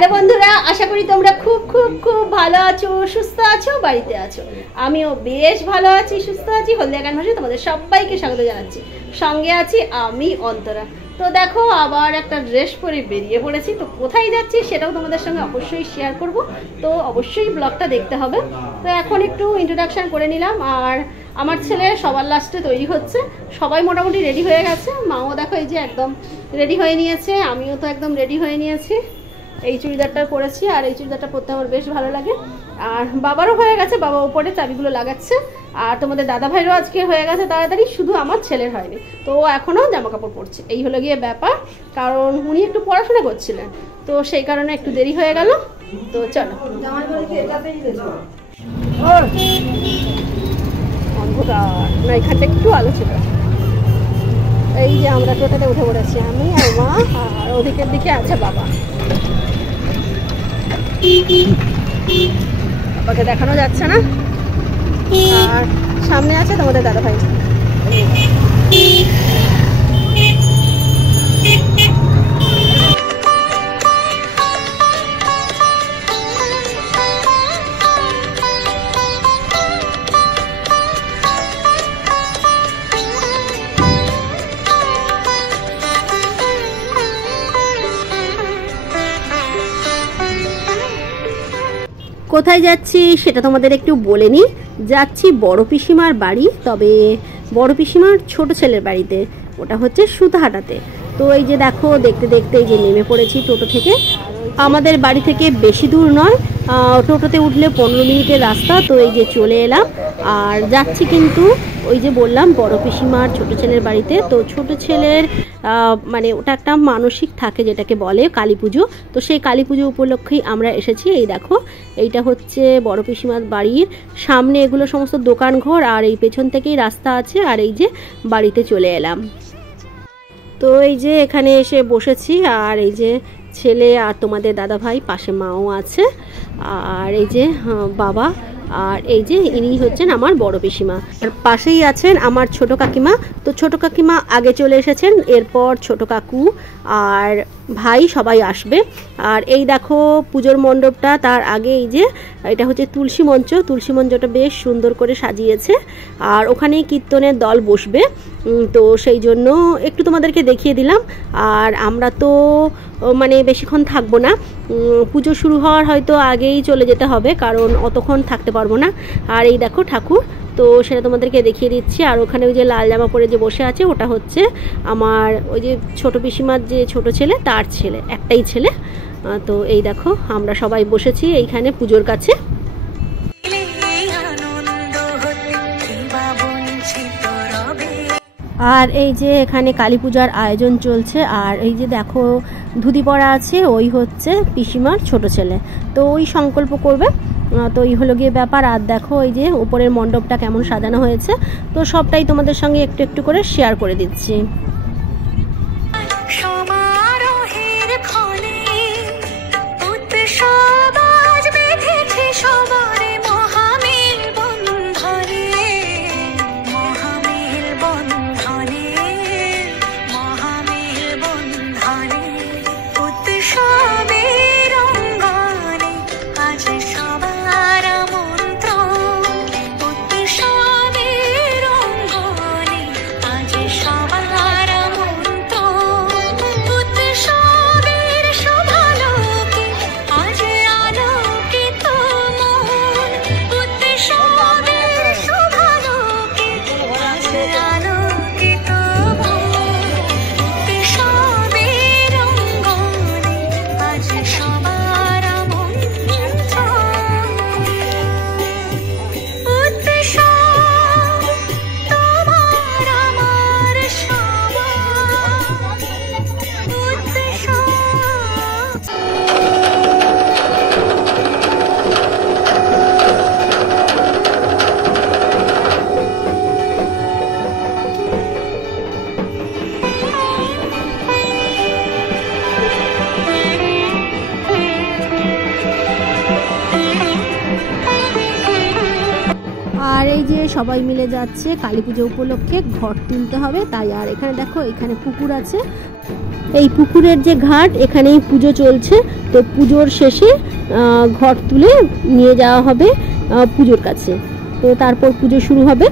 Hello বন্ধুরা, আশা করি তোমরা খুব খুব খুব ভালো আছো, সুস্থ আছো, বাড়িতে আছো। আমিও বেশ ভালো আছি, সুস্থ আছি। হলদিয়া গান ভাষায় তোমাদের সবাইকে স্বাগত জানাচ্ছি। সঙ্গে আছি আমি অন্তরা। তো দেখো, আবার একটা ড্রেস পরে বেরিয়ে পড়েছি। তো কোথায় যাচ্ছি সেটাও তোমাদের সঙ্গে অবশ্যই শেয়ার করব। তো অবশ্যই ব্লগটা দেখতে হবে। তো এখন একটু ইন্ট্রোডাকশান করে নিলাম। আর আমার ছেলে সবার লাস্টে তৈরি হচ্ছে। সবাই মোটামুটি রেডি হয়ে গেছে। মাও দেখো এই যে একদম রেডি হয়ে নিয়েছে, আমিও তো একদম রেডি হয়ে নিয়েছি। এই চুড়িদারটা পরেছি, আর এই চুড়িদারটা পরতে আমার বেশ ভালো লাগে। আর বাবারও হয়ে গেছে, বাবা উপরে চাবিগুলো লাগাচ্ছে। আর তোমাদের দাদা ভাইরও আজকে হয়ে গেছে তাড়াতাড়ি, শুধু আমার ছেলের হয়নি। তো এখনও জামা কাপড় পরছে, এই হলো গিয়ে ব্যাপার। কারণ উনি একটু পড়াশোনা করছিলেন, তো সেই কারণে একটু দেরি হয়ে গেল। তো চলো। অন্ধকার না, এখানটা একটু আলো ছিল। এই যে আমরা টোটাতে উঠে পড়েছি, আমি আর মা, আর ওদিকের দিকে আছে বাবা। বাবাকে দেখানো যাচ্ছে না। আর সামনে আছে তোমাদের দাদা ভাই। কোথায় যাচ্ছি সেটা তোমাদের একটু বলে নিই। যাচ্ছি বড় পিসিমার বাড়ি, তবে বড় পিসিমার ছোট ছেলের বাড়িতে। ওটা হচ্ছে সুতাহাটাতে। তো এই যে দেখো, দেখতে দেখতে এই যে নেমে পড়েছি টোটো থেকে। আমাদের বাড়ি থেকে বেশি দূর নয়, টোটোতে উঠলে 15 মিনিটের রাস্তা। তো এই যে চলে এলাম। আর যাচ্ছি কিন্তু ওই যে বললাম বড় পিসিমার ছোট ছেলের বাড়িতে। তো ছোট ছেলের মানে ওটা একটা মানসিক থাকে, যেটাকে বলে কালী পুজো। তো সেই কালী পুজো উপলক্ষেই আমরা এসেছি। এই দেখো, এইটা হচ্ছে বড় পিসিমার বাড়ির সামনে, এগুলো সমস্ত দোকান ঘর, আর এই পেছন থেকেই রাস্তা আছে। আর এই যে বাড়িতে চলে এলাম। তো এই যে এখানে এসে বসেছি। আর এই যে ছেলে আর তোমাদের দাদা ভাই, পাশে মাও আছে। আর এই যে বাবা, আর এই যে ইনি হচ্ছেন আমার বড় পিসিমা। আর পাশেই আছেন আমার ছোট কাকিমা। তো ছোট কাকিমা আগে চলে এসেছেন, এরপর ছোট কাকু আর ভাই সবাই আসবে। আর এই দেখো পুজোর মণ্ডপটা, তার আগে এই যে এটা হচ্ছে তুলসী মঞ্চ। তুলসী মঞ্চটা বেশ সুন্দর করে সাজিয়েছে। আর ওখানেই কীর্তনের দল বসবে। তো সেই জন্য একটু তোমাদেরকে দেখিয়ে দিলাম। আর আমরা তো মানে বেশিক্ষণ থাকবো না, পুজো শুরু হওয়ার হয়তো আগেই চলে যেতে হবে, কারণ অতক্ষণ থাকতে পারবো না। আর এই দেখো ঠাকুর, তো সেটা তোমাদেরকে দেখিয়ে দিচ্ছি। আর ওখানে ওই যে লাল জামা পরে যে বসে আছে, ওটা হচ্ছে আমার ওই যে ছোট পিসিমার যে ছোট ছেলে, তার ছেলে, একটাই ছেলে। তো এই দেখো আমরা সবাই বসেছি এইখানে পুজোর কাছে। আর এই যে এখানে কালী পূজার আয়োজন চলছে। আর এই যে দেখো ধুতি পরা আছে, ওই হচ্ছে পিসিমার ছোট ছেলে। তো ওই সংকল্প করবে। তো এই হলো গিয়ে ব্যাপার। আর দেখো এই যে উপরের মণ্ডপটা কেমন সাজানো হয়েছে। তো সবটাই তোমাদের সঙ্গে একটু একটু করে শেয়ার করে দিচ্ছি। সবাই মিলে যাচ্ছে কালী পুজো উপলক্ষে ঘট তুলতে হবে তাই। আর এখানে দেখো এখানে পুকুর আছে, এই পুকুরের যে ঘাট এখানেই পুজো চলছে। তো পুজোর শেষে ঘট তুলে নিয়ে যাওয়া হবে পুজোর কাছে, তো তারপর পুজো শুরু হবে।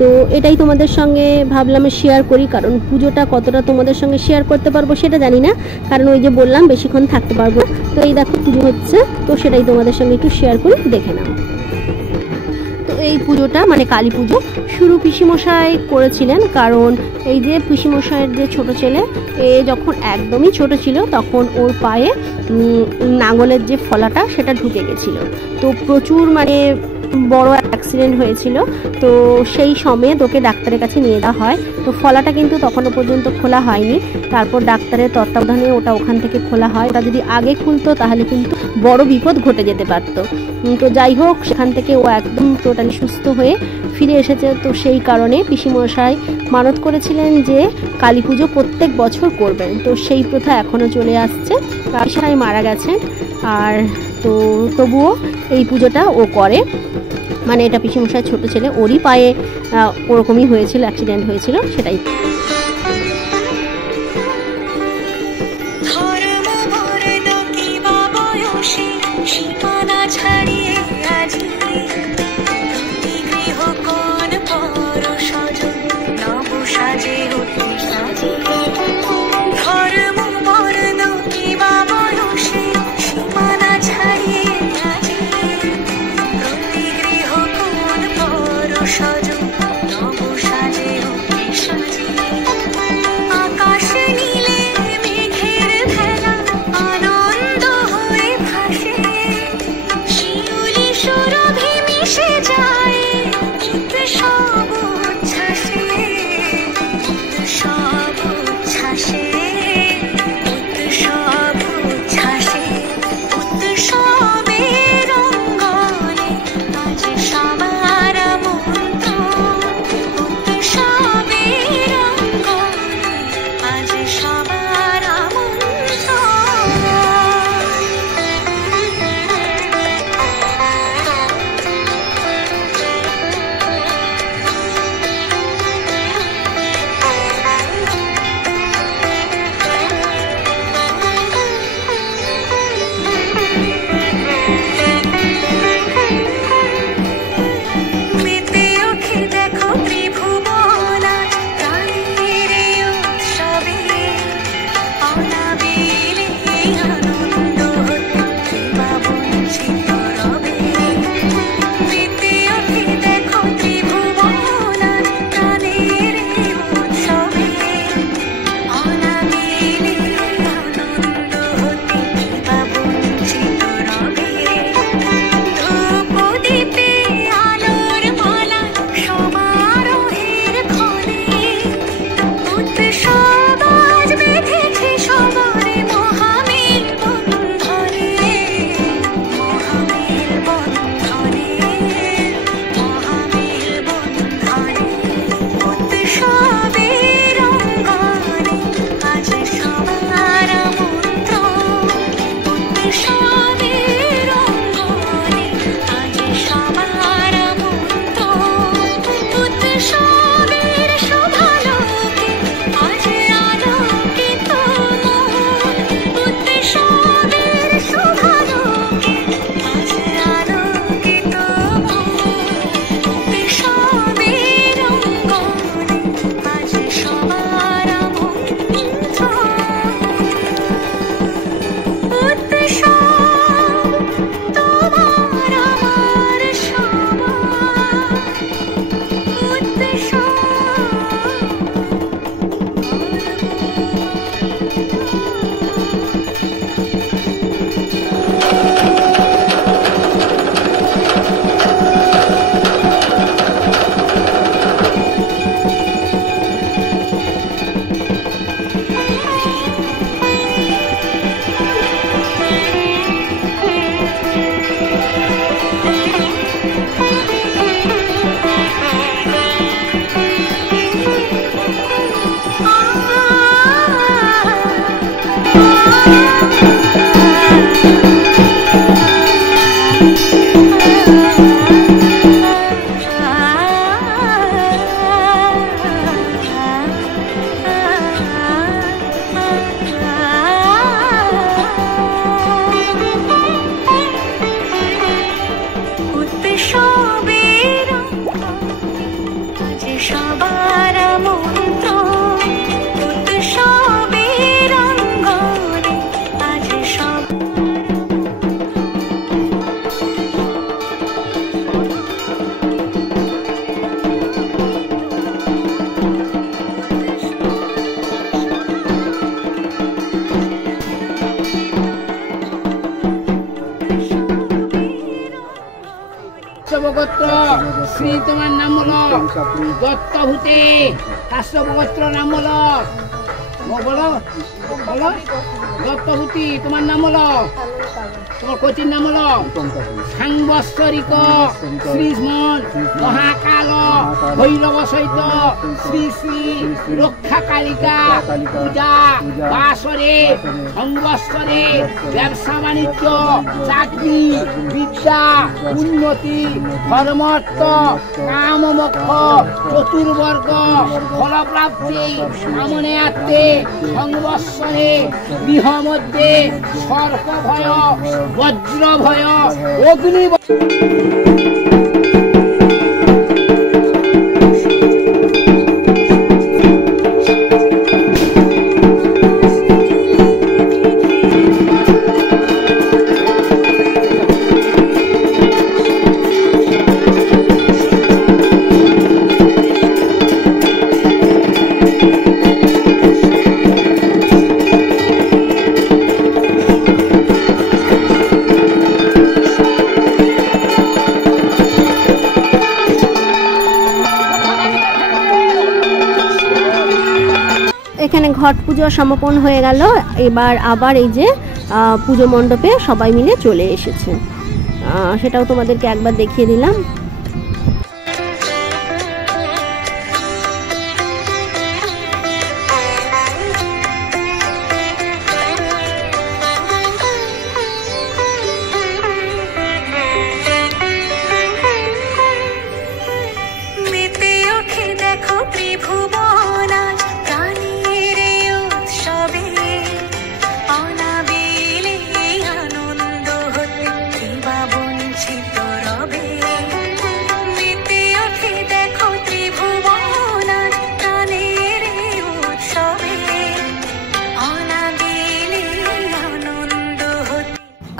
তো এটাই তোমাদের সঙ্গে ভাবলাম শেয়ার করি, কারণ পুজোটা কতটা তোমাদের সঙ্গে শেয়ার করতে পারবো সেটা জানি না, কারণ ওই যে বললাম বেশিক্ষণ থাকতে পারবো। তো এই দেখো পুজো হচ্ছে, তো সেটাই তোমাদের সঙ্গে একটু শেয়ার করি, দেখে নাও। তো এই পুজোটা মানে কালী পুজো শুরু পিসিমশাই করেছিলেন, কারণ এই যে পিসিমশাইয়ের যে ছোট ছেলে এ যখন একদমই ছোট ছিল তখন ওর পায়ে নাঙলের যে ফলাটা সেটা ঢুকে গেছিল। তো প্রচুর মানে বড় অ্যাক্সিডেন্ট হয়েছিল। তো সেই সময়ে তোকে ডাক্তারের কাছে নিয়ে যাওয়া হয়। তো ফলাটা কিন্তু তখনও পর্যন্ত খোলা হয়নি, তারপর ডাক্তারের তত্ত্বাবধানে ওটা ওখান থেকে খোলা হয়। ওটা যদি আগে খুলতো তাহলে কিন্তু বড় বিপদ ঘটে যেতে পারতো। তো যাই হোক, সেখান থেকে ও একদম টোটালি সুস্থ হয়ে ফিরে এসেছে। তো সেই কারণে পিসিমশাই মানত করেছিলেন যে কালী পুজো প্রত্যেক বছর করবেন। তো সেই প্রথা এখনও চলে আসছে। পিসিমশাই মারা গেছেন, আর তো তবুও এই পুজোটা ও করে। মানে এটা পিসিমশাই ছোট ছেলে, ওরই পায়ে ওরকমই হয়েছিল, অ্যাক্সিডেন্ট হয়েছিল, সেটাই। শ্রী তোমার নাম হলো দত্তভূতে, কাশ্যপগোত্র নাম হলো বলো বলো দত্তভূতি, তোমার নাম হলো, তোমার কোচির নাম হলো সাংবৎসরিক শ্রীষ্মণ মহাকাল ভৈরব সহিত শ্রী শ্রী রক্ষা কালিকা পূজা বাসরে সংবৎসরে ব্যবসা বাণিজ্য চাকরি বিদ্যা উন্নতি ধর্মার্থ কাম মোক্ষ চতুর্বর্গ ফলপ্রাপ্তি কামনার্থে সংবৎসরে গৃহ মধ্যে সর্প ভয় বজ্র ভয় অগ্নি এখানে ঘট পুজো সমাপন হয়ে গেল। এবার আবার এই যে পুজো মণ্ডপে সবাই মিলে চলে এসেছে, সেটাও তোমাদেরকে একবার দেখিয়ে দিলাম।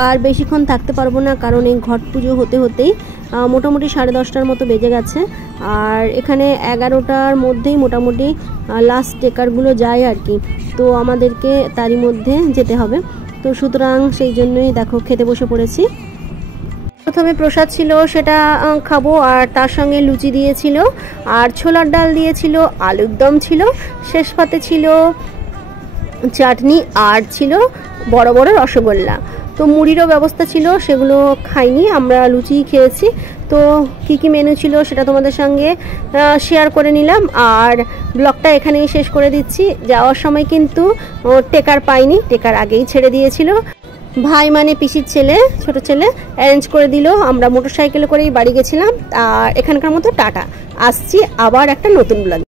আর বেশিক্ষণ থাকতে পারবো না, কারণ এই ঘট পুজো হতে হতেই মোটামুটি 10:30টার মতো বেজে গেছে। আর এখানে 11টার মধ্যেই মোটামুটি লাস্ট টেকারগুলো যায় আর কি, তো আমাদেরকে তারই মধ্যে যেতে হবে। তো সুতরাং সেই জন্যই দেখো খেতে বসে পড়েছি। প্রথমে প্রসাদ ছিল, সেটা খাবো, আর তার সঙ্গে লুচি দিয়েছিল, আর ছোলার ডাল দিয়েছিল, আলুর দম ছিল, শেষ পাতে ছিল চাটনি, আর ছিল বড় বড় রসগোল্লা। তো মুড়িরও ব্যবস্থা ছিল, সেগুলো খাইনি, আমরা লুচি খেয়েছি। তো কি কি মেনু ছিল সেটা তোমাদের সঙ্গে শেয়ার করে নিলাম, আর ব্লগটা এখানেই শেষ করে দিচ্ছি। যাওয়ার সময় কিন্তু টেকার পাইনি, টেকার আগেই ছেড়ে দিয়েছিল। ভাই মানে পিসির ছেলে, ছোট ছেলে অ্যারেঞ্জ করে দিল। আমরা মোটরসাইকেলে করেই বাড়ি গেছিলাম। আর এখানকার মতো টাটা, আসছি আবার একটা নতুন ব্লগ।